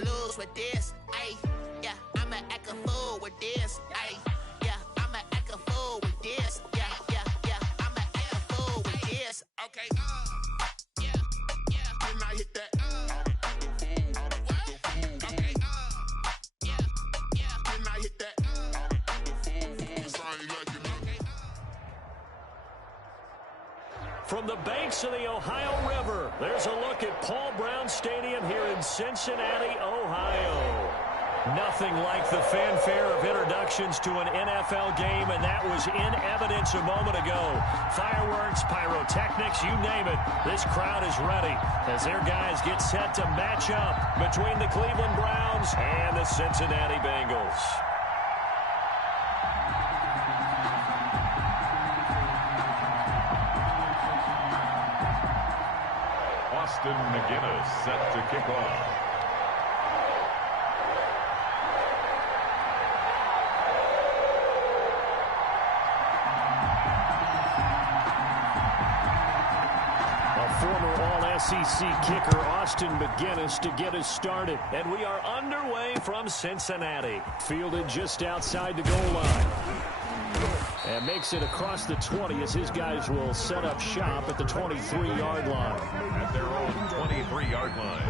gon' lose with this. Ayy, yeah, I'ma act a fool with this. Ayy, yeah, I'ma act a fool with this. Yeah, yeah, yeah, I'ma act a fool with this. Okay, yeah, yeah. Then I hit that. Okay, yeah, yeah. Then I hit that. From the banks of the Ohio River, there's a look at Paul Brown Stadium here in Cincinnati, Ohio. Nothing like the fanfare of introductions to an NFL game, and that was in evidence a moment ago. Fireworks, pyrotechnics, you name it. This crowd is ready as their guys get set to match up between the Cleveland Browns and the Cincinnati Bengals. Austin McGinnis set to kick off. A former All-SEC kicker, Austin McGinnis, to get us started. And we are underway from Cincinnati. Fielded just outside the goal line. And makes it across the 20 as his guys will set up shop at the 23-yard line. At their own 23-yard line.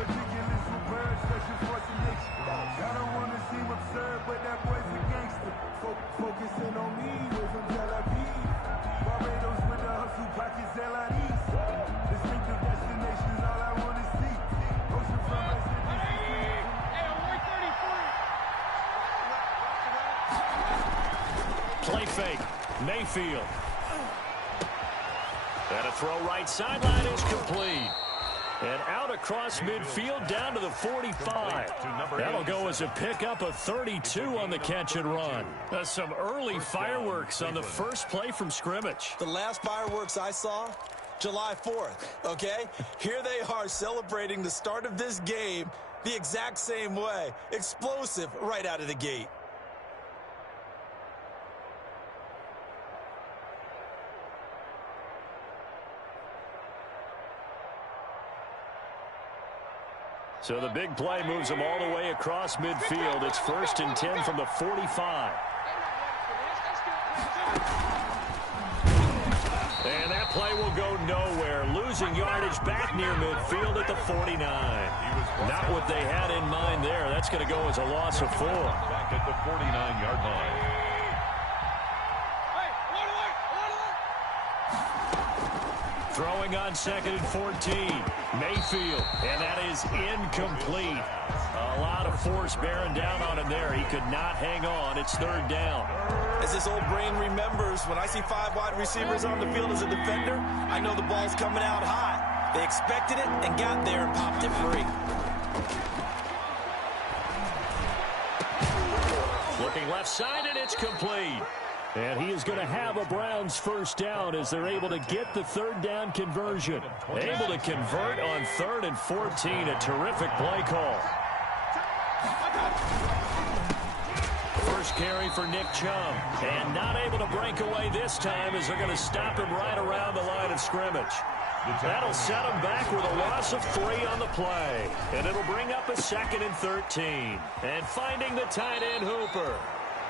Play fake. Mayfield. And a throw right sideline is complete. And out across midfield down to the 45. That'll go as a pickup of 32 on the catch and run. Some early fireworks on the first play from scrimmage. The last fireworks I saw, July 4th, okay? Here they are celebrating the start of this game the exact same way. Explosive right out of the gate. So the big play moves them all the way across midfield. It's 1st and 10 from the 45. And that play will go nowhere. Losing yardage back near midfield at the 49. Not what they had in mind there. That's going to go as a loss of 4. Back at the 49-yard line. Throwing on 2nd and 14. Mayfield, and that is incomplete. A lot of force bearing down on him there. He could not hang on. It's 3rd down. As this old brain remembers, when I see 5 wide receivers on the field as a defender, I know the ball's coming out high. They expected it and got there and popped it free. Looking left side, and it's complete. And he is going to have a Browns first down as they're able to get the 3rd down conversion. Able to convert on 3rd and 14. A terrific play call. First carry for Nick Chubb. And not able to break away this time as they're going to stop him right around the line of scrimmage. That'll set him back with a loss of 3 on the play. And it'll bring up a 2nd and 13. And finding the tight end Hooper.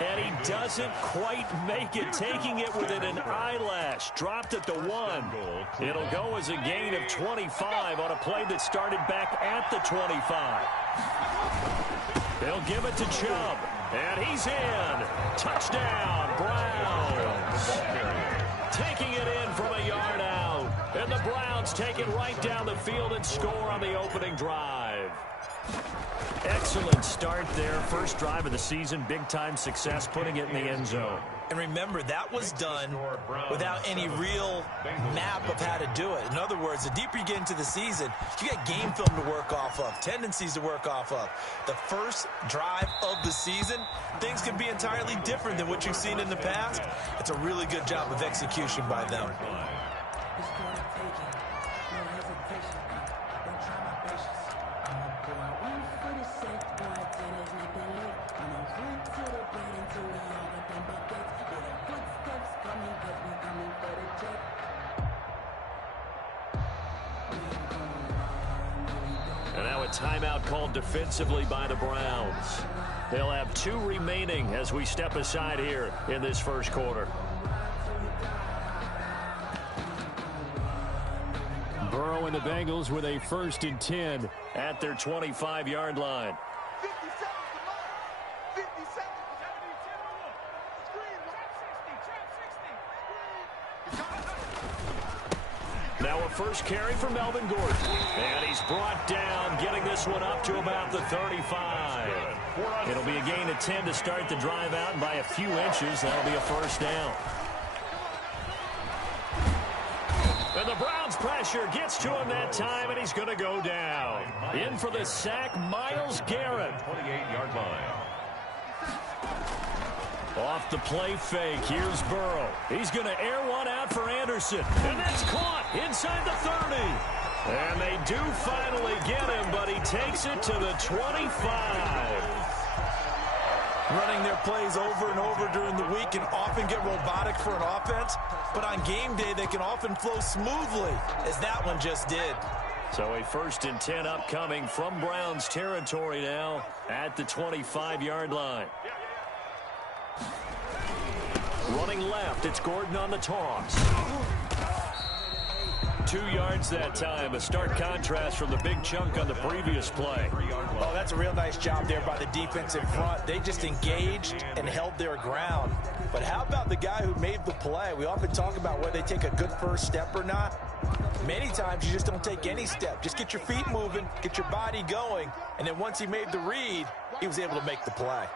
And he doesn't quite make it, taking it within an eyelash. Dropped at the 1. It'll go as a gain of 25 on a play that started back at the 25. They'll give it to Chubb. And he's in. Touchdown, Browns. Taking it in from a yard out. And the Browns take it right down the field and score on the opening drive. Excellent start there. First drive of the season. Big-time success, putting it in the end zone. And remember, that was done without any real map of how to do it. In other words, the deeper you get into the season, you got game film to work off of, tendencies to work off of. The first drive of the season, things can be entirely different than what you've seen in the past. It's a really good job of execution by them. And now a timeout called defensively by the Browns. They'll have 2 remaining as we step aside here in this first quarter. Burrow and the Bengals with a 1st and 10 at their 25-yard line. Now a first carry for Melvin Gordon. And he's brought down, getting this one up to about the 35. It'll be a gain of 10 to start the drive out, and by a few inches, that'll be a first down. And the Browns pressure gets to him that time, and he's going to go down. In for the sack, Myles Garrett. 28-yard line. Off the play fake, here's Burrow. He's going to air one out for Anderson. And that's caught inside the 30. And they do finally get him, but he takes it to the 25. Running their plays over and over during the week can often get robotic for an offense, but on game day they can often flow smoothly, as that one just did. So a 1st and 10 upcoming from Browns territory now at the 25-yard line. Running left, it's Gordon on the toss. 2 yards that time, a stark contrast from the big chunk on the previous play. Oh, that's a real nice job there by the defense in front. They just engaged and held their ground. But how about the guy who made the play? We often talk about whether they take a good first step or not. Many times you just don't take any step. Just get your feet moving, get your body going, and then once he made the read, he was able to make the play.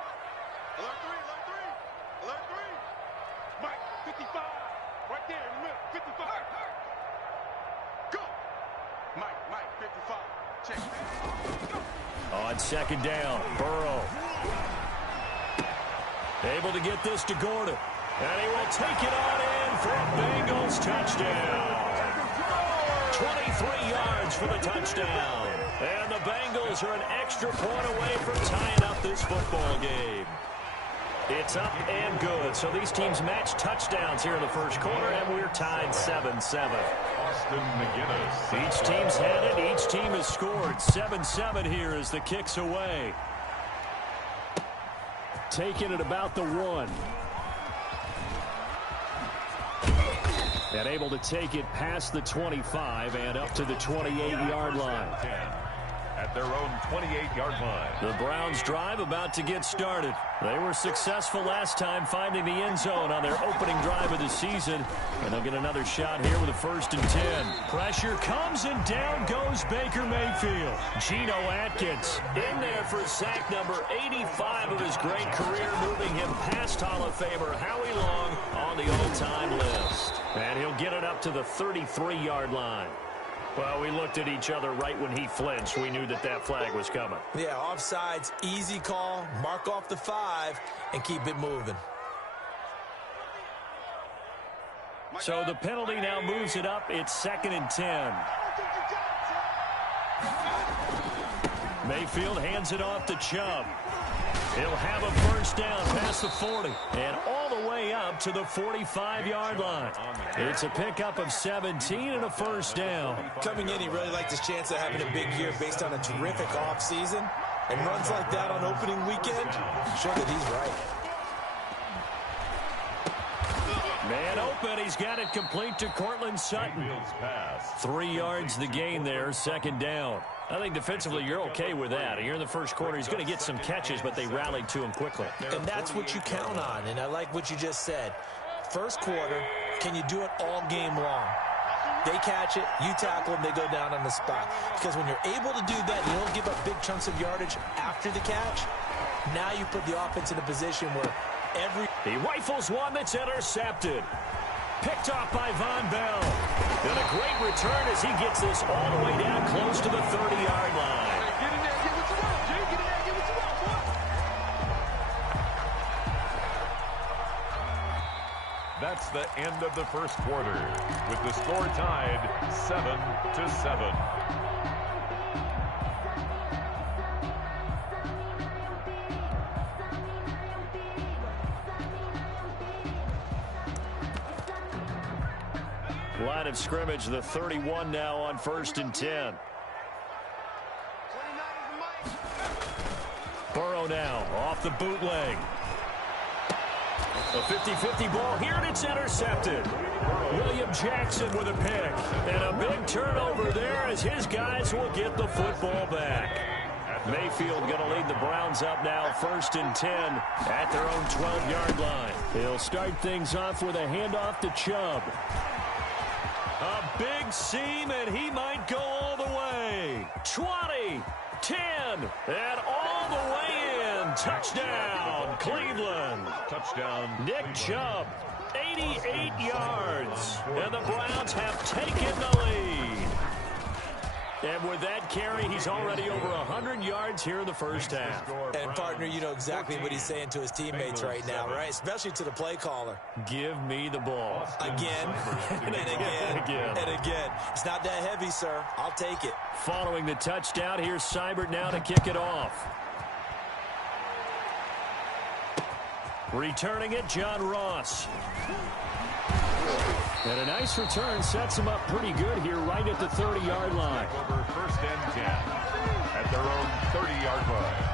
On 2nd down, Burrow. Able to get this to Gordon. And he will take it on in for a Bengals touchdown. 23 yards for the touchdown. And the Bengals are an extra point away from tying up this football game. It's up and good. So these teams match touchdowns here in the first quarter, and we're tied 7-7. Each team's had it. Each team has scored. 7-7 here as the kick's away. Taking it about the 1. And able to take it past the 25 and up to the 28-yard line. At their own 28-yard line. The Browns drive about to get started. They were successful last time finding the end zone on their opening drive of the season. And they'll get another shot here with a 1st and 10. Pressure comes and down goes Baker Mayfield. Geno Atkins in there for sack number 85 of his great career, moving him past Hall of Famer Howie Long on the all-time list. And he'll get it up to the 33-yard line. Well, we looked at each other right when he flinched. We knew that that flag was coming. Yeah, offsides, easy call, mark off the 5, and keep it moving. So the penalty now moves it up. It's 2nd and 10. Mayfield hands it off to Chubb. He'll have a first down past the 40 and all the way up to the 45-yard line. It's a pickup of 17 and a first down. Coming in, he really liked his chance of having a big year based on a terrific offseason. And runs like that on opening weekend, sure that he's right. Man open, he's got it complete to Cortland Sutton. 3 yards the gain there, 2nd down. I think defensively you're okay with that. Here in the first quarter, he's going to get some catches, but they rallied to him quickly. And that's what you count on, and I like what you just said. First quarter, can you do it all game long? They catch it, you tackle them, they go down on the spot. Because when you're able to do that, you don't give up big chunks of yardage after the catch. Now you put the offense in a position where he rifles one that's intercepted. Picked off by Von Bell. And a great return as he gets this all the way down close to the 30-yard line. Get in there, get what you want, Jay. Get in there, get what you want, boy. That's the end of the first quarter, with the score tied 7-7. Line of scrimmage, the 31 now on 1st and 10. Burrow now off the bootleg. A 50-50 ball here, and it's intercepted. William Jackson with a pick. And a big turnover there as his guys will get the football back. Mayfield going to lead the Browns up now, 1st and 10 at their own 12-yard line. He'll start things off with a handoff to Chubb. A big seam, and he might go all the way. 20, 10, and all the way in. Touchdown, Cleveland. Touchdown, Nick Chubb, 88 yards, and the Browns have taken the lead. And with that carry, he's already over 100 yards here in the first half. And, partner, you know exactly what he's saying to his teammates right now, right? Especially to the play caller. Give me the ball. Again, and again, and again. It's not that heavy, sir. I'll take it. Following the touchdown, here's Seibert now to kick it off. Returning it, John Ross. And a nice return sets him up pretty good here right at the 30-yard line. Over 1st and 10 at their own 30-yard line.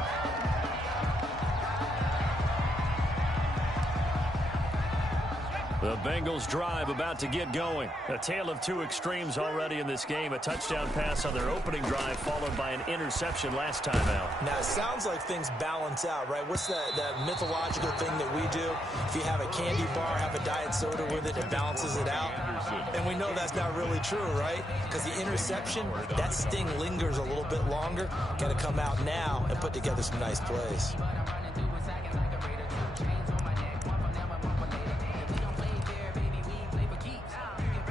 The Bengals drive about to get going. A tale of two extremes already in this game. A touchdown pass on their opening drive followed by an interception last time out. Now, it sounds like things balance out, right? What's that mythological thing that we do? If you have a candy bar, have a diet soda with it, it balances it out. And we know that's not really true, right? Because the interception, that sting lingers a little bit longer. Got to come out now and put together some nice plays.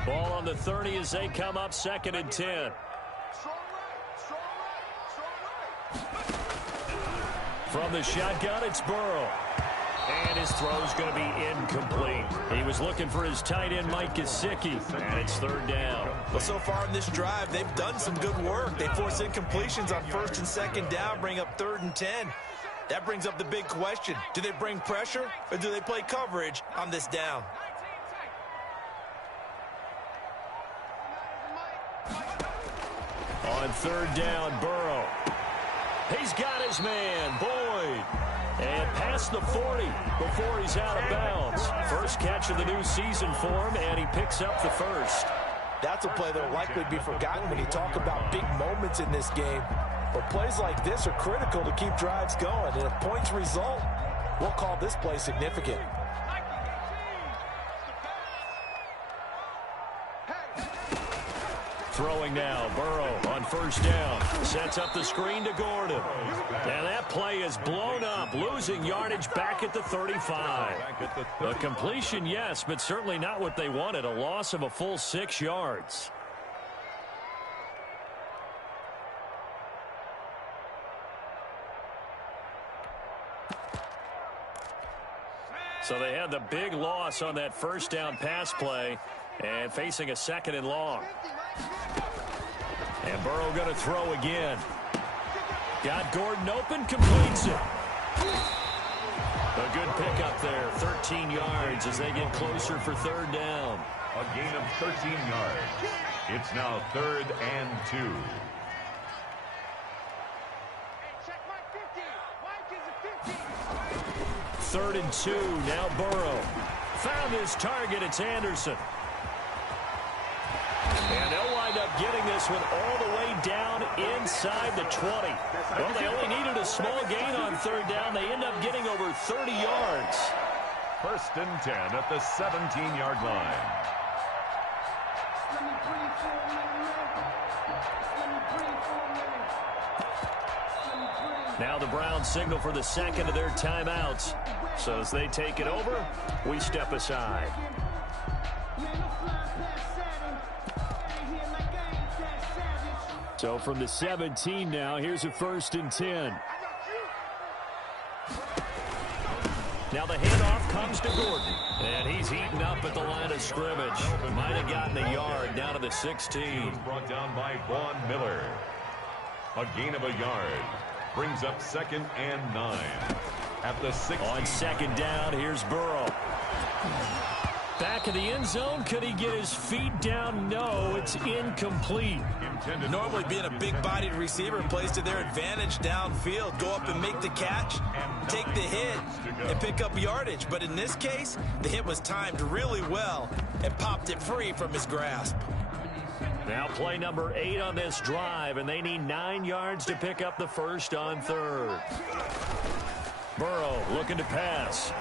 Ball on the 30 as they come up 2nd and 10. From the shotgun, it's Burrow. And his throw's going to be incomplete. He was looking for his tight end, Mike Gesicki, and it's 3rd down. Well, so far in this drive, they've done some good work. They force incompletions on 1st and 2nd down, bring up 3rd and 10. That brings up the big question. Do they bring pressure, or do they play coverage on this down? On 3rd down, Burrow. He's got his man, Boyd. And past the 40 before he's out of bounds. First catch of the new season for him, and he picks up the first. That's a play that will likely be forgotten when you talk about big moments in this game. But plays like this are critical to keep drives going. And if points result, we'll call this play significant. Throwing now, Burrow on 1st down. Sets up the screen to Gordon. And that play is blown up, losing yardage back at the 35. A completion, yes, but certainly not what they wanted. A loss of a full 6 yards. So they had the big loss on that 1st down pass play and facing a 2nd and long. And Burrow going to throw again. Got Gordon open, completes it. A good pickup there, 13 yards as they get closer for 3rd down. A gain of 13 yards. It's now 3rd and 2. 3rd and 2, now Burrow. Found his target, it's Anderson. And they'll wind up getting this one all the way down inside the 20. Well, they only needed a small gain on 3rd down. They end up getting over 30 yards. 1st and 10 at the 17-yard line. Now the Browns signal for the 2nd of their timeouts. So as they take it over, we step aside. So from the 17 now, here's a 1st and 10. Now the handoff comes to Gordon. And he's eaten up at the line of scrimmage. Might have gotten a yard down to the 16. Brought down by Vaughn Miller. A gain of a yard. Brings up 2nd and 9. At the 16. On 2nd down, here's Burrow. Back in the end zone. Could he get his feet down? No, it's incomplete. Normally being a big-bodied receiver plays to their advantage downfield. Go up and make the catch, take the hit, and pick up yardage. But in this case, the hit was timed really well and popped it free from his grasp. Now play number 8 on this drive, and they need 9 yards to pick up the first on third. Burrow looking to pass.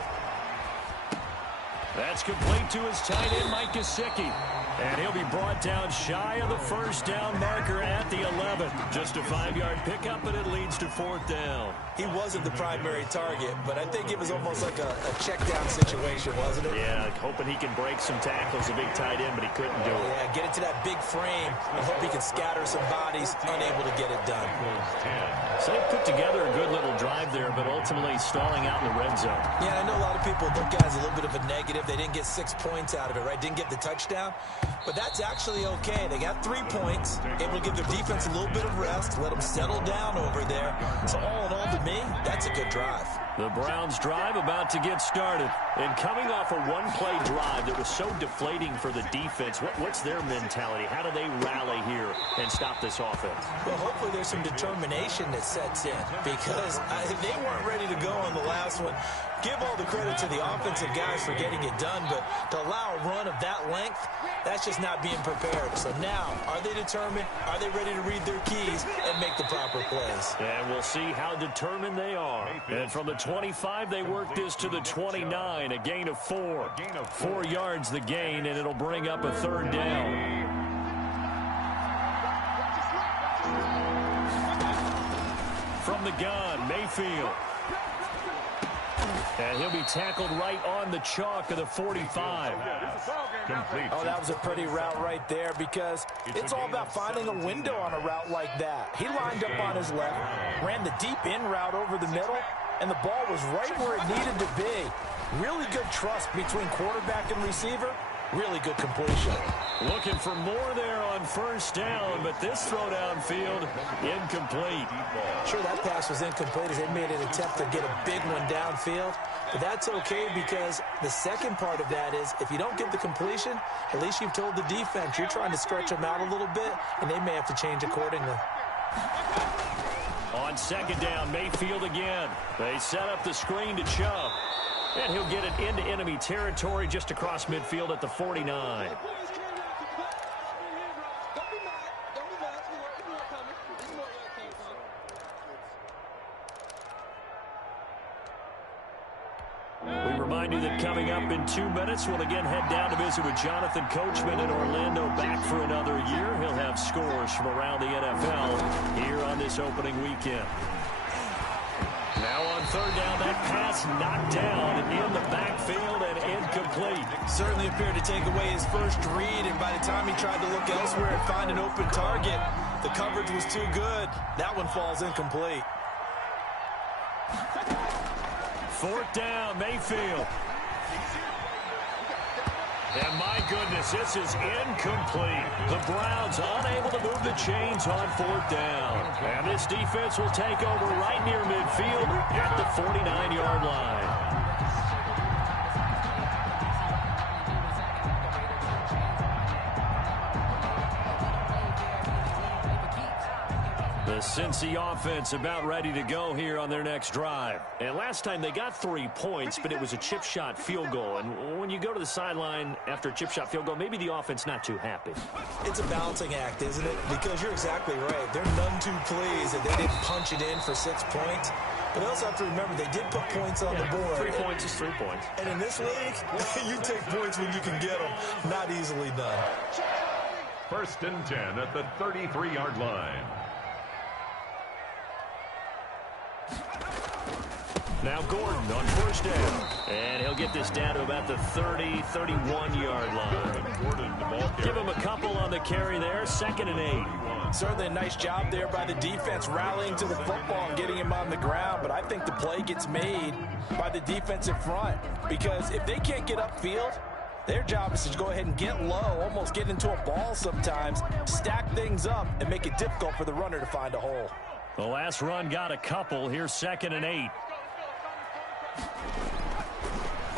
That's complete to his tight end, Mike Gesicki. And he'll be brought down shy of the first down marker at the 11. Just a 5-yard pickup, and it leads to 4th down. He wasn't the primary target, but I think it was almost like a check-down situation, wasn't it? Yeah, hoping he can break some tackles, a big tight end, but he couldn't do it. Yeah, get into that big frame and hope he can scatter some bodies, unable to get it done. So they put together a good little drive there, but ultimately stalling out in the red zone. Yeah, I know a lot of people look at it as a little bit of a negative. They didn't get 6 points out of it, right? Didn't get the touchdown. But that's actually okay. They got 3 points, able to give their defense a little bit of rest, let them settle down over there. So all in all, to me, that's a good drive. The Browns drive about to get started. And coming off a one-play drive that was so deflating for the defense, what's their mentality? How do they rally here and stop this offense? Well, hopefully there's some determination that sets in because they weren't ready to go on the last one. Give all the credit to the offensive guys for getting it done, but to allow a run of that length, that's just not being prepared. So now, are they determined? Are they ready to read their keys and make the proper plays? And we'll see how determined they are. And from the 25, they work this to the 29, a gain of 4. 4 yards the gain, and it'll bring up a 3rd down. From the gun, Mayfield. And he'll be tackled right on the chalk of the 45. Oh, that was a pretty route right there because it's all about finding a window on a route like that. He lined up on his left, ran the deep in route over the middle, and the ball was right where it needed to be. Really good trust between quarterback and receiver. Really good completion. Looking for more there on first down, but this throw downfield, incomplete. Sure, that pass was incomplete as they made an attempt to get a big one downfield. But that's okay because the second part of that is if you don't get the completion, at least you've told the defense you're trying to stretch them out a little bit, and they may have to change accordingly. On second down, Mayfield again. They set up the screen to Chubb. And he'll get it into enemy territory just across midfield at the 49. We remind you that coming up in 2 minutes, we'll again head down to visit with Jonathan Coachman in Orlando, back for another year. He'll have scores from around the NFL here on this opening weekend. Now on third down, that pass knocked down in the backfield and incomplete. Certainly appeared to take away his first read, and by the time he tried to look elsewhere and find an open target, the coverage was too good. That one falls incomplete. 4th down, Mayfield. And my goodness, this is incomplete. The Browns unable to move the chains on 4th down. And this defense will take over right near midfield at the 49-yard line. The Cincy offense about ready to go here on their next drive. And last time they got 3 points, but it was a chip shot field goal. And when you go to the sideline after a chip shot field goal, maybe the offense not too happy. It's a balancing act, isn't it? Because you're exactly right. They're none too pleased that they didn't punch it in for 6 points. But they also have to remember they did put points on the board. 3 points is 3 points. And in this league, you take points when you can get them. Not easily done. 1st and 10 at the 33-yard line. Now Gordon on first down. And he'll get this down to about the 30, 31-yard line. Give him a couple on the carry there. 2nd and 8. Certainly a nice job there by the defense rallying to the football and getting him on the ground. But I think the play gets made by the defensive front. Because if they can't get upfield, their job is to go ahead and get low, almost get into a ball sometimes, stack things up, and make it difficult for the runner to find a hole. The last run got a couple. Here's 2nd and 8.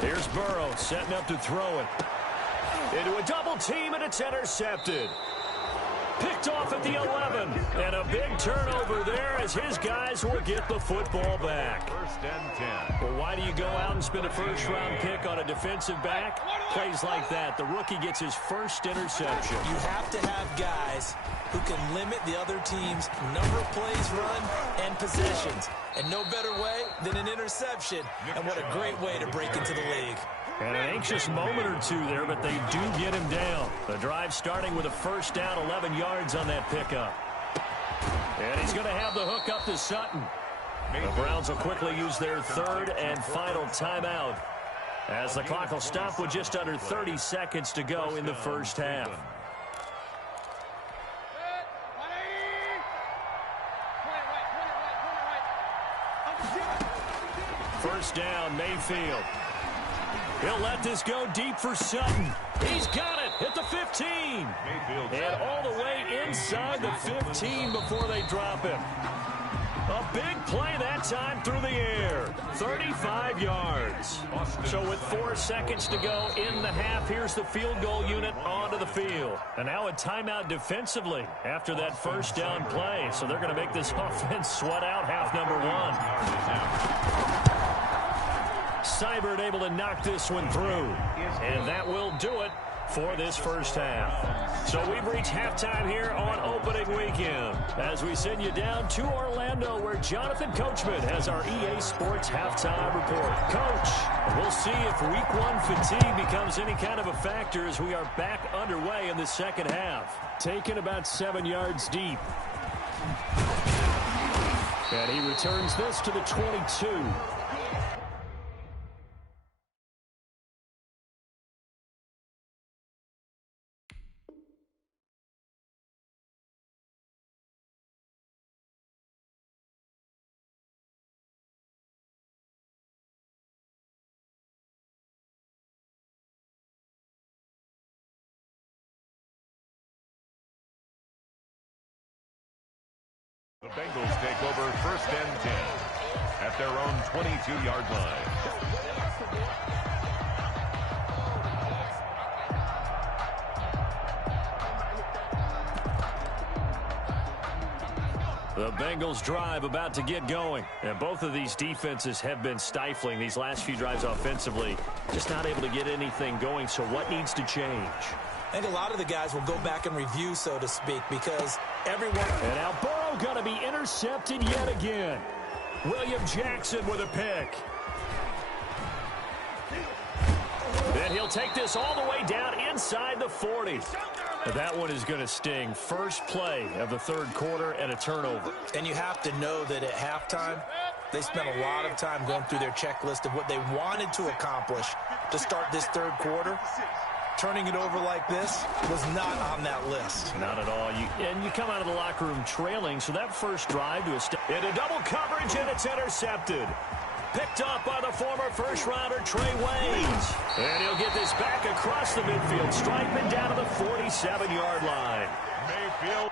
Here's Burrow setting up to throw it. Into a double team, and it's intercepted. Picked off at the 11. And a big turnover there as his guys will get the football back. First and 10. Well, why do you go out and spend a first-round pick on a defensive back? Plays like that. The rookie gets his first interception. You have to have guys who can limit the other team's number of plays run and possessions. And no better way than an interception. And what a great way to break into the league. And an anxious moment or two there, but they do get him down. The drive starting with a first down, 11 yards on that pickup. And he's going to have the hook up to Sutton. The Browns will quickly use their third and final timeout, as the clock will stop with just under 30 seconds to go in the first half. First down, Mayfield. He'll let this go deep for Sutton. He's got it at the 15. And all the way inside the 15 before they drop him. A big play that time through the air. 35 yards. So with 4 seconds to go in the half, here's the field goal unit onto the field. And now a timeout defensively after that first down play. So they're going to make this offense sweat out half number one. Seibert able to knock this one through. And that will do it for this first half. So we've reached halftime here on opening weekend as we send you down to Orlando, where Jonathan Coachman has our EA Sports halftime report. Coach, we'll see if week 1 fatigue becomes any kind of a factor as we are back underway in the second half. Taken about 7 yards deep. And he returns this to the 22. The Bengals take over first and 10 at their own 22-yard line. The Bengals drive about to get going. And both of these defenses have been stifling these last few drives offensively. Just not able to get anything going. So what needs to change? I think a lot of the guys will go back and review, so to speak, because everyone... And now Burrow going to be intercepted yet again. William Jackson with a pick. Then he'll take this all the way down inside the 40. That one is going to sting. First play of the third quarter and a turnover. And you have to know that at halftime, they spent a lot of time going through their checklist of what they wanted to accomplish to start this third quarter. Turning it over like this was not on that list. Not at all. You come out of the locker room trailing, so that first drive to into double coverage, and it's intercepted. Picked up by the former first-rounder Trey Waynes. And he'll get this back across the midfield, striping down to the 47-yard line. Mayfield.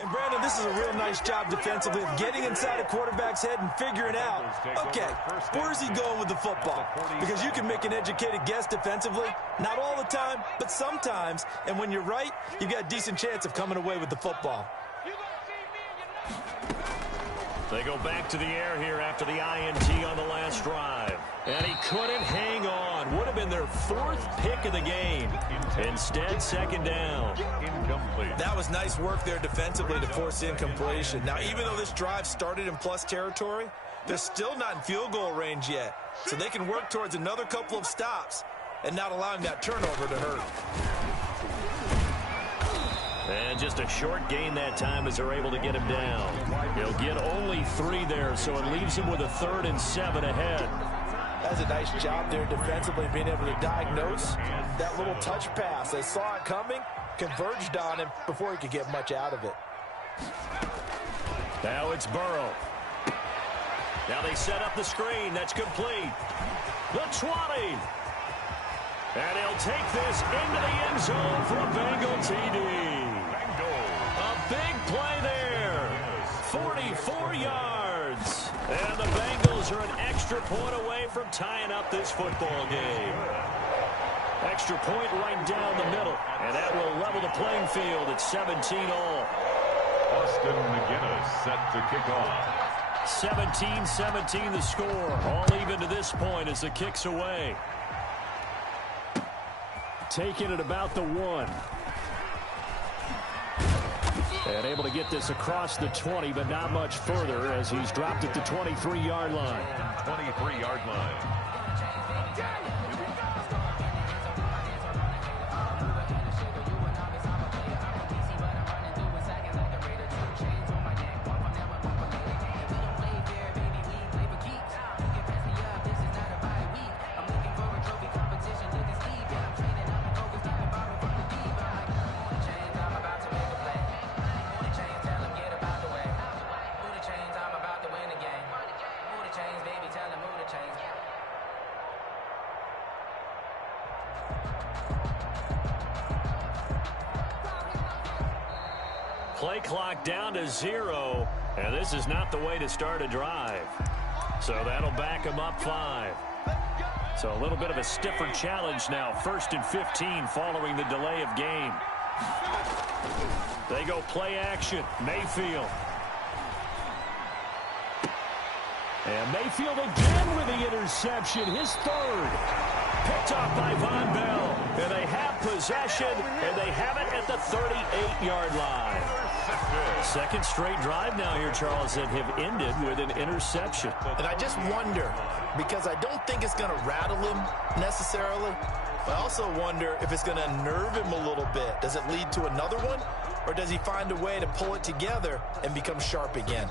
And Brandon, this is a real nice job defensively of getting inside a quarterback's head and figuring out, okay, where's he going with the football? Because you can make an educated guess defensively, not all the time, but sometimes. And when you're right, you've got a decent chance of coming away with the football. They go back to the air here after the INT on the last drive. And he couldn't hang on. Would have been their 4th pick of the game. Instead, second down. Incomplete. That was nice work there defensively to force incompletion. Now, even though this drive started in plus territory, they're still not in field goal range yet. So they can work towards another couple of stops and not allowing that turnover to hurt. And just a short gain that time as they're able to get him down. He'll get only 3 there, so it leaves him with a 3rd and 7 ahead. That's a nice job there defensively, being able to diagnose that little touch pass. They saw it coming, converged on him before he could get much out of it. Now it's Burrow. Now they set up the screen. That's complete. The 20. And he'll take this into the end zone for a Bengal TD. Big play there. 44 yards. And the Bengals Eagles are an extra point away from tying up this football game. Extra point right down the middle, and that will level the playing field at 17-all. Austin McGinnis set to kick off. 17-17 the score. All even to this point as the kick's away. Taking it about the 1. And able to get this across the 20, but not much further as he's dropped at the 23-yard line. 23-yard line. Play clock down to 0, and this is not the way to start a drive. So that'll back him up 5. So a little bit of a stiffer challenge now. 1st and 15 following the delay of game. They go play action. Mayfield. And Mayfield again with the interception. His 3rd. Picked off by Von Bell. And they have possession, and they have it at the 38-yard line. 2nd straight drive now here, Charles, that have ended with an interception. And I just wonder, because I don't think it's going to rattle him necessarily. I also wonder if it's going to unnerve him a little bit. Does it lead to another one, or does he find a way to pull it together and become sharp again?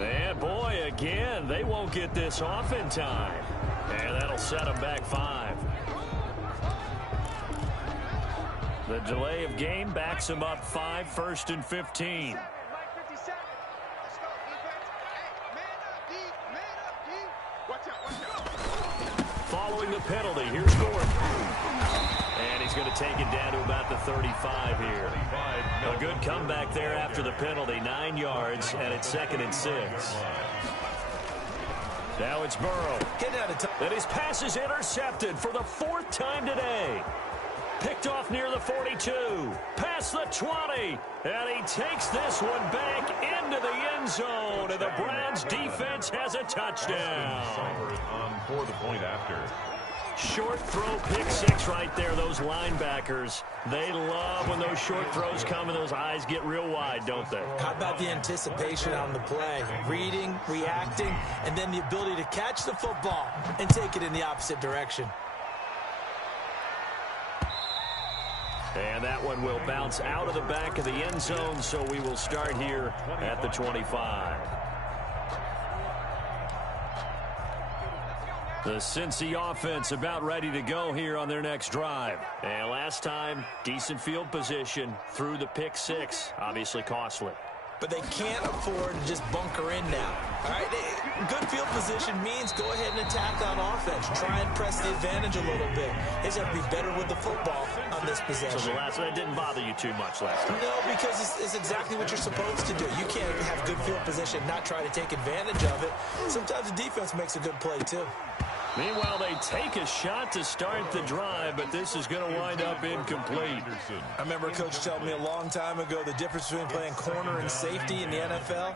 And boy, again, they won't get this off in time. And that'll set them back 5. The delay of game backs them up 5, 1st and 15. Following the penalty, here's Gordon. And he's going to take it down to about the 35 here. A good comeback there after the penalty. 9 yards, and it's 2nd and 6. Now it's Burrow. And his pass is intercepted for the 4th time today. Picked off near the 42. Past the 20. And he takes this one back into the end zone. And the Browns defense has a touchdown. On for the point after. Short throw, pick 6 right there. Those linebackers, they love when those short throws come and those eyes get real wide, don't they? How about the anticipation on the play? Reading, reacting, and then the ability to catch the football and take it in the opposite direction. And that one will bounce out of the back of the end zone, so we will start here at the 25. The Cincy offense about ready to go here on their next drive. And last time, decent field position through the pick 6. Obviously costly. But they can't afford to just bunker in now. All right, good field position means go ahead and attack on offense. Try and press the advantage a little bit. They just have to be better with the football on this possession. So the last one didn't bother you too much last time? No, because it's exactly what you're supposed to do. You can't have good field position and not try to take advantage of it. Sometimes the defense makes a good play, too. Meanwhile, they take a shot to start the drive, but this is going to wind up incomplete. I remember a coach telling me a long time ago the difference between playing corner and safety in the NFL.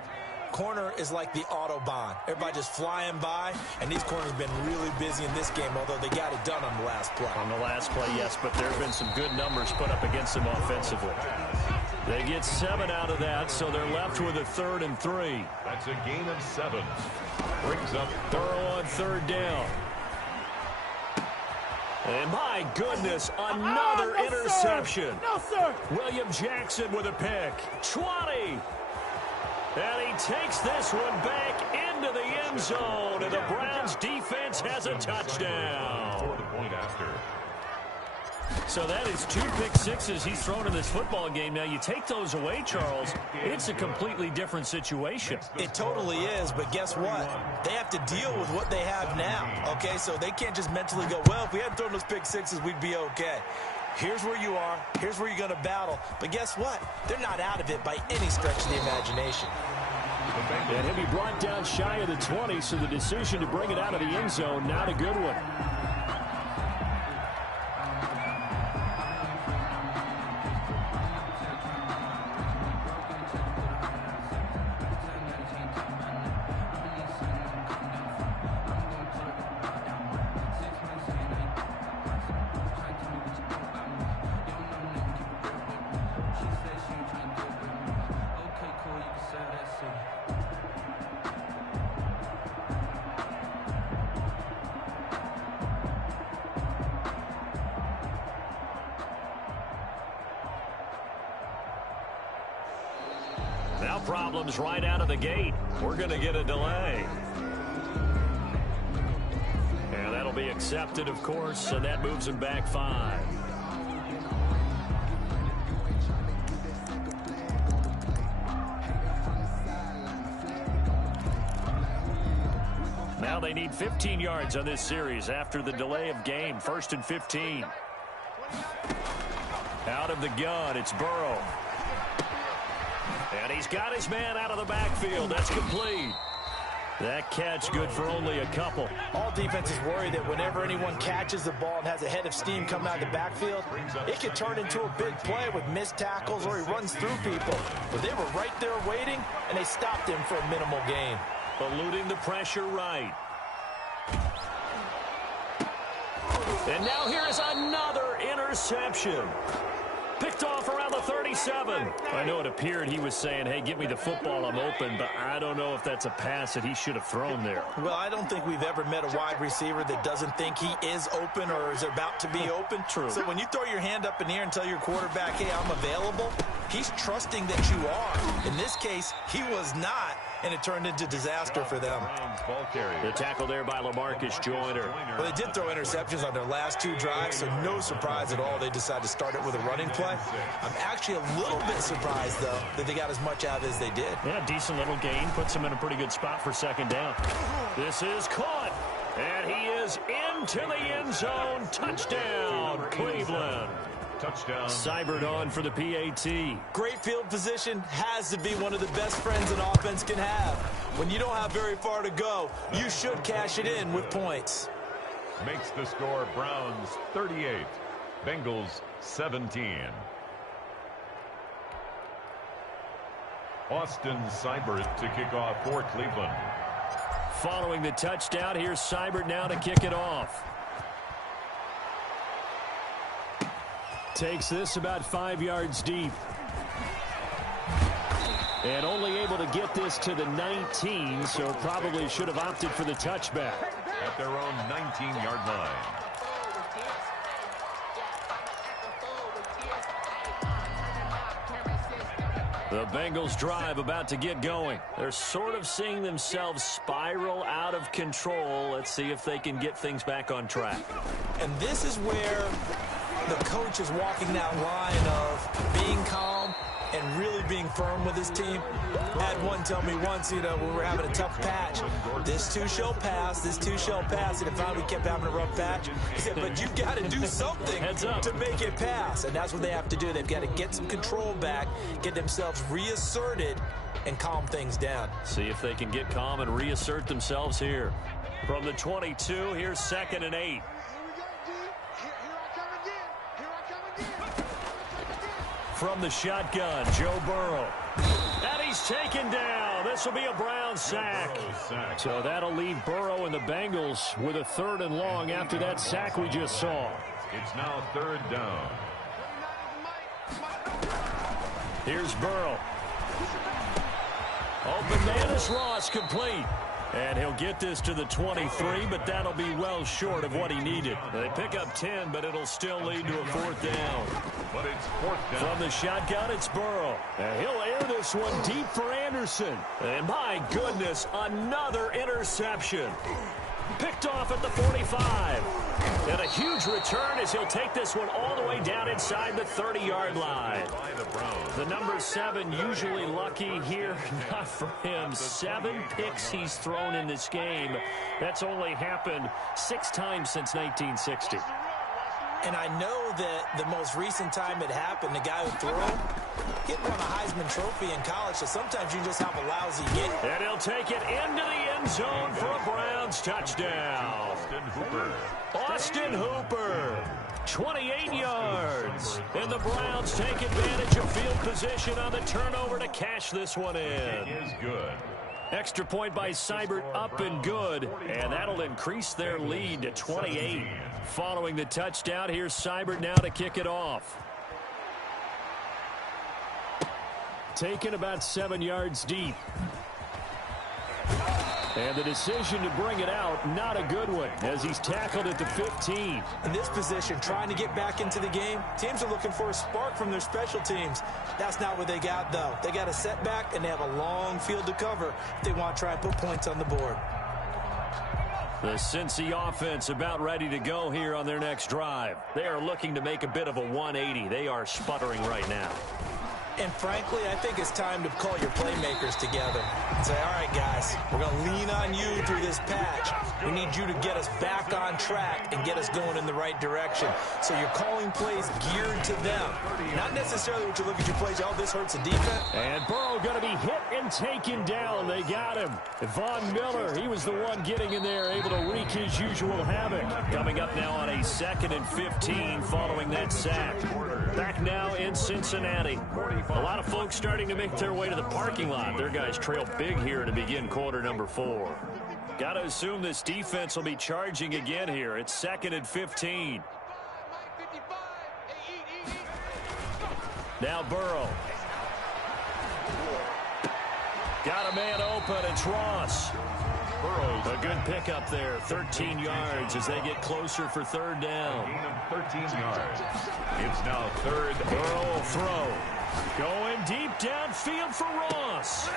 Corner is like the Autobahn. Everybody just flying by, and these corners have been really busy in this game, although they got it done on the last play. On the last play, yes, but there have been some good numbers put up against them offensively. They get 7 out of that, so they're left with a 3rd and 3. That's a gain of 7. Brings up Burrow on 3rd down. And my goodness, another interception. No, sir. William Jackson with a pick. 20. And he takes this one back into the end zone. And the Browns defense has a touchdown. For the point after. So that is 2 pick-sixes he's thrown in this football game. Now, you take those away, Charles, it's a completely different situation. It totally is, but guess what? They have to deal with what they have now, okay? So they can't just mentally go, well, if we hadn't thrown those pick-sixes, we'd be okay. Here's where you are. Here's where you're going to battle. But guess what? They're not out of it by any stretch of the imagination. And he'll be brought down shy of the 20, so the decision to bring it out of the end zone, not a good one. Now problems right out of the gate. We're going to get a delay. And that'll be accepted, of course, and that moves him back 5. Now they need 15 yards on this series after the delay of game. 1st and 15. Out of the gun, it's Burrow. And he's got his man out of the backfield. That's complete. That catch good for only a couple. All defenses worry that whenever anyone catches the ball and has a head of steam coming out of the backfield, it could turn into a big play with missed tackles or he runs through people. But they were right there waiting, and they stopped him for a minimal gain. Eluding the pressure right. And now here is another interception. Picked off around the 37. I know it appeared he was saying, hey, give me the football, I'm open, but I don't know if that's a pass that he should have thrown there. Well, I don't think we've ever met a wide receiver that doesn't think he is open or is about to be open. True. So when you throw your hand up in the air and tell your quarterback, hey, I'm available, he's trusting that you are. In this case, he was not, and it turned into disaster for them. The tackle there by LaMarcus Joyner. Well, they did throw interceptions on their last 2 drives, so no surprise at all they decided to start it with a running play. I'm actually a little bit surprised, though, that they got as much out as they did. Yeah, decent little gain. Puts him in a pretty good spot for 2nd down. This is caught, and he is into the end zone. Touchdown, Cleveland. Touchdown. Seibert on for the PAT. Great field position has to be one of the best friends an offense can have. When you don't have very far to go, you should cash it in with points. Makes the score Browns 38, Bengals 17. Austin Seibert to kick off for Cleveland. Following the touchdown, here's Seibert now to kick it off. Takes this about 5 yards deep. And only able to get this to the 19, so probably should have opted for the touchback. At their own 19-yard line. The Bengals drive about to get going. They're sort of seeing themselves spiral out of control. Let's see if they can get things back on track. And this is where the coach is walking that line of being calm and really being firm with his team. I had one tell me once, when we were having a tough patch, this too shall pass, this too shall pass. And if finally we kept having a rough patch, he said, but you've got to do something to make it pass. And that's what they have to do. They've got to get some control back, get themselves reasserted, and calm things down. See if they can get calm and reassert themselves here. From the 22, here's 2nd and 8. From the shotgun, Joe Burrow. And he's taken down. This will be a Brown sack. So that'll leave Burrow and the Bengals with a 3rd and long after that sack we just saw. It's now 3rd down. Here's Burrow. Open man is Ross, complete. And he'll get this to the 23, but that'll be well short of what he needed. They pick up 10, but it'll still lead to a 4th down. But it's 4th down. From the shotgun, it's Burrow. And he'll air this one deep for Anderson. And my goodness, another interception. Picked off at the 45. And a huge return as he'll take this one all the way down inside the 30-yard line. The number 7 usually lucky here. Not for him. 7 picks he's thrown in this game. That's only happened 6 times since 1960. And I know that the most recent time it happened, the guy who threw him, he had won a Heisman Trophy in college, so sometimes you just have a lousy game. And he'll take it into the end zone for a Browns touchdown. Austin Hooper, 28 yards. And the Browns take advantage of field position on the turnover to cash this one in. It is good. Extra point by Seibert, up and good, and that'll increase their lead to 28. Following the touchdown, here's Seibert now to kick it off. Taken about 7 yards deep. And the decision to bring it out, not a good one, as he's tackled at the 15. In this position, trying to get back into the game, teams are looking for a spark from their special teams. That's not what they got, though. They got a setback, and they have a long field to cover if they want to try and put points on the board. The Cincy offense about ready to go here on their next drive. They are looking to make a bit of a 180. They are sputtering right now. And frankly, I think it's time to call your playmakers together and say, all right, guys, we're going to lean on you through this patch. We need you to get us back on track and get us going in the right direction. So you're calling plays geared to them. Not necessarily what you look at your plays, oh, this hurts the defense. And Burrow going to be hit and taken down. They got him. Von Miller, he was the one getting in there, able to wreak his usual havoc. Coming up now on a 2nd and 15 following that sack. Back now in Cincinnati. A lot of folks starting to make their way to the parking lot. Their guys trail big here to begin quarter number 4. Got to assume this defense will be charging again here. It's 2nd and 15. Now Burrow. Got a man open. It's Ross. Burrow, a good pickup there. 13 yards as they get closer for 3rd down. Gain of 13 yards. It's now 3rd. Burrow will throw. Going deep downfield for Ross.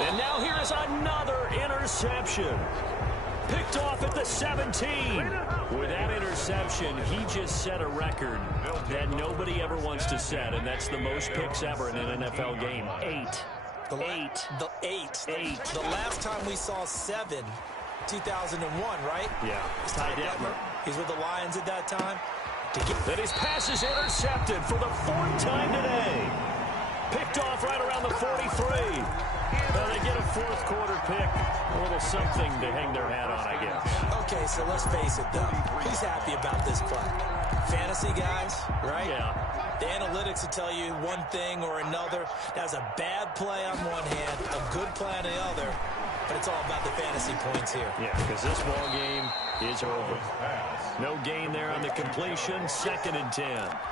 And now here is another interception. Picked off at the 17. With that interception, he just set a record that nobody ever wants to set, and that's the most picks ever in an NFL game. 8. The last time we saw 7, 2001, right? Yeah. Ty Detmer. He's with the Lions at that time. Then his pass is intercepted for the 4th time today. Picked off right around the 43. Now they get a 4th quarter pick. A little something to hang their hat on, I guess. Okay, so let's face it, though. Who's happy about this play? Fantasy guys, right? Yeah. The analytics will tell you one thing or another. That's a bad play on one hand, a good play on the other. But it's all about the fantasy points here. Yeah, because this ball game is over. No gain there on the completion. 2nd and 10.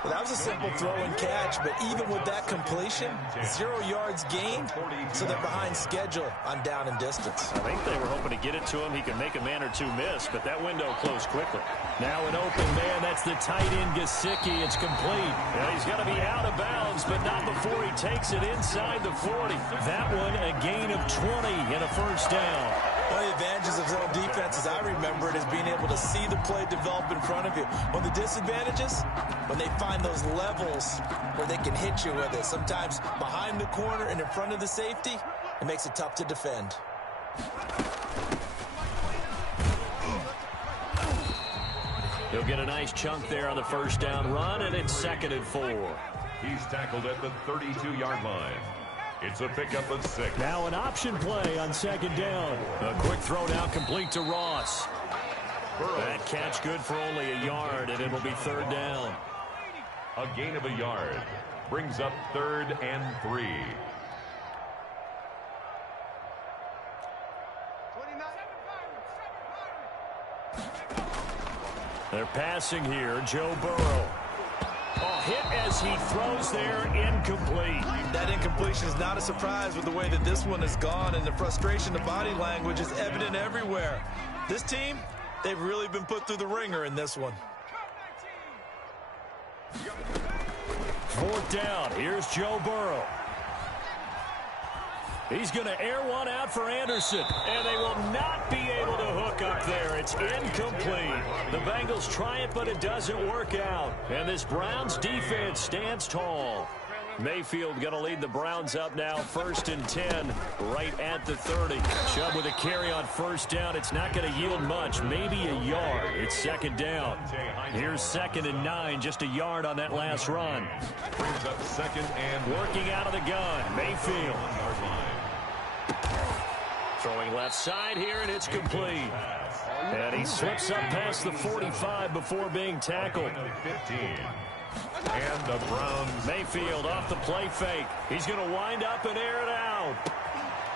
Well, that was a simple throw and catch, but even with that completion, 0 yards gained, so they're behind schedule on down and distance. I think they were hoping to get it to him. He could make a man or two miss, but that window closed quickly. Now an open man. That's the tight end, Gesicki. It's complete. Now he's going to be out of bounds, but not before he takes it inside the 40. That one a gain of 20 and a 1st down. One of the advantages of zone defense, as I remember it, is being able to see the play develop in front of you. One of the disadvantages, when they find those levels where they can hit you with it, sometimes behind the corner and in front of the safety, it makes it tough to defend. He'll get a nice chunk there on the 1st down run, and it's 2nd and 4. He's tackled at the 32-yard line. It's a pickup of 6. Now an option play on 2nd down. A quick throw now complete to Ross. That catch good for only a yard, and it'll be 3rd down. A gain of a yard. Brings up 3rd and 3. They're passing here. Joe Burrow. Oh, hit as he throws there, incomplete. That incompletion is not a surprise with the way that this one has gone, and the frustration, the body language is evident everywhere. This team, they've really been put through the ringer in this one. 4th down. Here's Joe Burrow. He's going to air one out for Anderson, and they will not be able to hook up there. It's incomplete. The Bengals try it, but it doesn't work out. And this Browns defense stands tall. Mayfield going to lead the Browns up now, 1st and 10, right at the 30. Chubb with a carry on first down. It's not going to yield much, maybe a yard. It's 2nd down. Here's 2nd and 9, just a yard on that last run. Brings up 2nd and working out of the gun, Mayfield. Throwing left side here, and it's complete. And he slips up past the 45 before being tackled. 15. And the Browns. Mayfield off the play fake. He's going to wind up and air it out.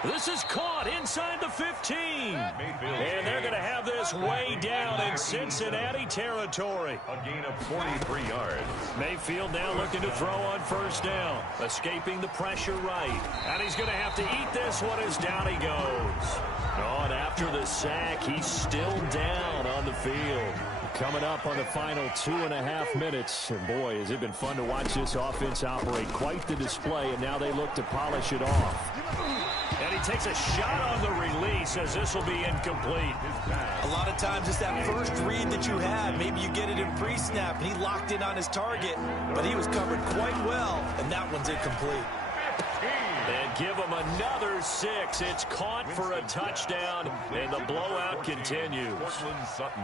This is caught inside the 15. And they're going to have this way down in Cincinnati territory. A gain of 43 yards. Mayfield now looking to throw on first down. Escaping the pressure right. And he's going to have to eat this one as down he goes. Oh, and after the sack, he's still down on the field. Coming up on the final 2.5 minutes. And boy, has it been fun to watch this offense operate. Quite the display, and now they look to polish it off. And he takes a shot on the release as this will be incomplete. A lot of times it's that first read that you had. Maybe you get it in pre-snap, and he locked in on his target, but he was covered quite well, and that one's incomplete. And give him another 6. It's caught for a touchdown, and the blowout continues.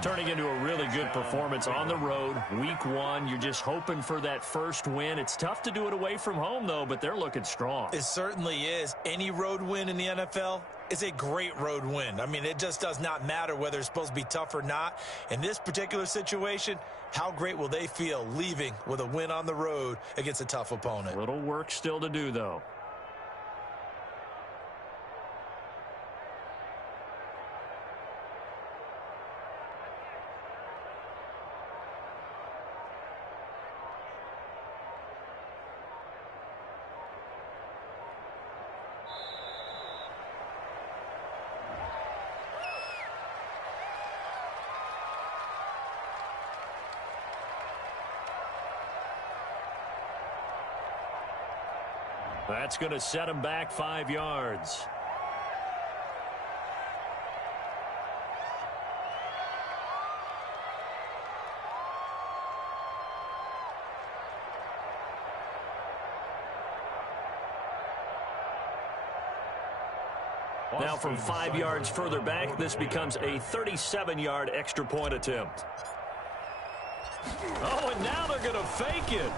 Turning into a really good performance on the road. Week 1, you're just hoping for that first win. It's tough to do it away from home, though, but they're looking strong. It certainly is. Any road win in the NFL is a great road win. I mean, it just does not matter whether it's supposed to be tough or not. In this particular situation, how great will they feel leaving with a win on the road against a tough opponent? A little work still to do, though. That's going to set him back 5 yards. Now from 5 yards further back, this becomes a 37-yard extra point attempt. Oh, and now they're going to fake it.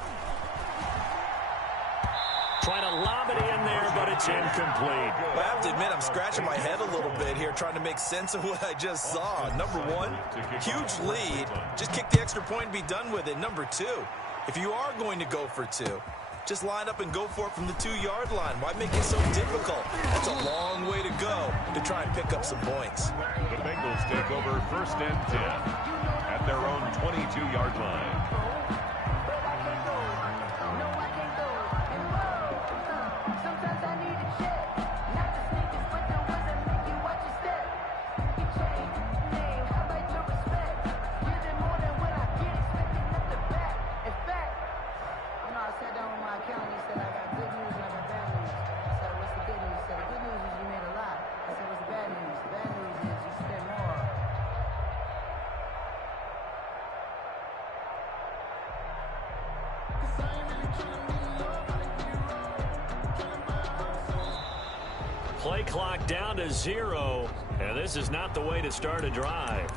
Trying to lob it in there, but it's incomplete. I have to admit, I'm scratching my head a little bit here, trying to make sense of what I just saw. Number 1, huge lead. Just kick the extra point and be done with it. Number 2, if you are going to go for 2, just line up and go for it from the 2-yard line. Why make it so difficult? That's a long way to go to try and pick up some points. The Bengals take over 1st and 10 at their own 22-yard line. Play clock down to 0, and this is not the way to start a drive.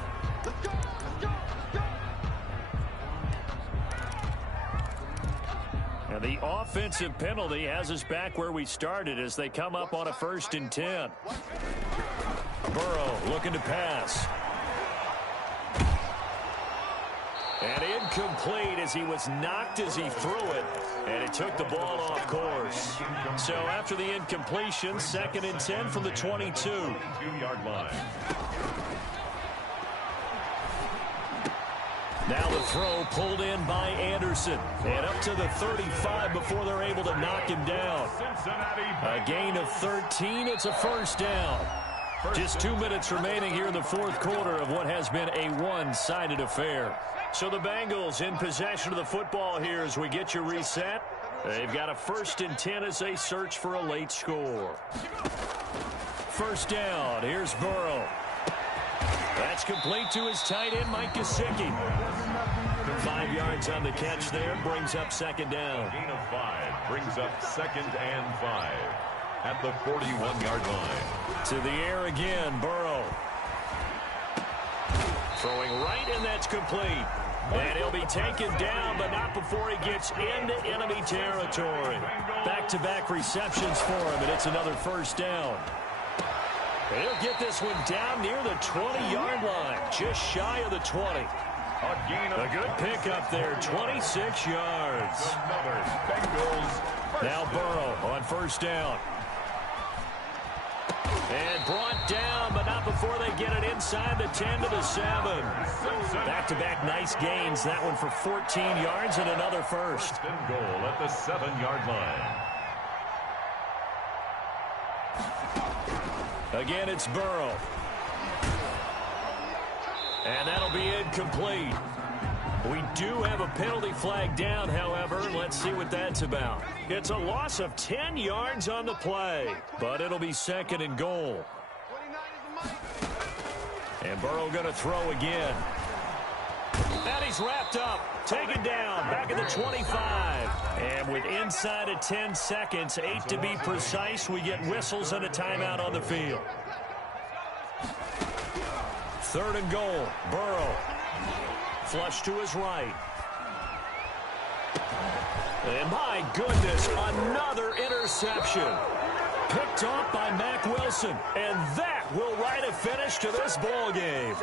And the offensive penalty has us back where we started as they come up on a 1st and 10. Burrow looking to pass. And incomplete as he was knocked as he threw it, and it took the ball off course. So after the incompletion, 2nd and 10 from the 22. 2-yard line. Now the throw pulled in by Anderson. And up to the 35 before they're able to knock him down. A gain of 13. It's a 1st down. Just 2 minutes remaining here in the 4th quarter of what has been a one-sided affair. So the Bengals in possession of the football here as we get you reset. They've got a 1st and 10 as they search for a late score. First down. Here's Burrow. That's complete to his tight end, Mike Gesicki. 5 yards on the catch there. Brings up 2nd down. Gain of 5 brings up 2nd and 5 at the 41-yard line. To the air again, Burrow. Throwing right, and that's complete. And he'll be taken down, but not before he gets into enemy territory. Back-to-back receptions for him, and it's another 1st down. He'll get this one down near the 20-yard line, just shy of the 20. A good pickup there, 26 yards. Now Burrow on 1st down. And brought down, but not before they get it inside the 10 to the 7. Back-to-back nice gains. That one for 14 yards and another 1st. And goal at the 7-yard line. Again, it's Burrow. And that'll be incomplete. We do have a penalty flag down, however. Let's see what that's about. It's a loss of 10 yards on the play, but it'll be 2nd and goal. And Burrow going to throw again. And he's wrapped up. Taken down. Back at the 25. And with inside of 10 seconds, 8 to be precise, we get whistles and a timeout on the field. 3rd and goal. Burrow. Flush to his right. And my goodness, another interception. Picked off by Mack Wilson. And that will write a finish to this ball game.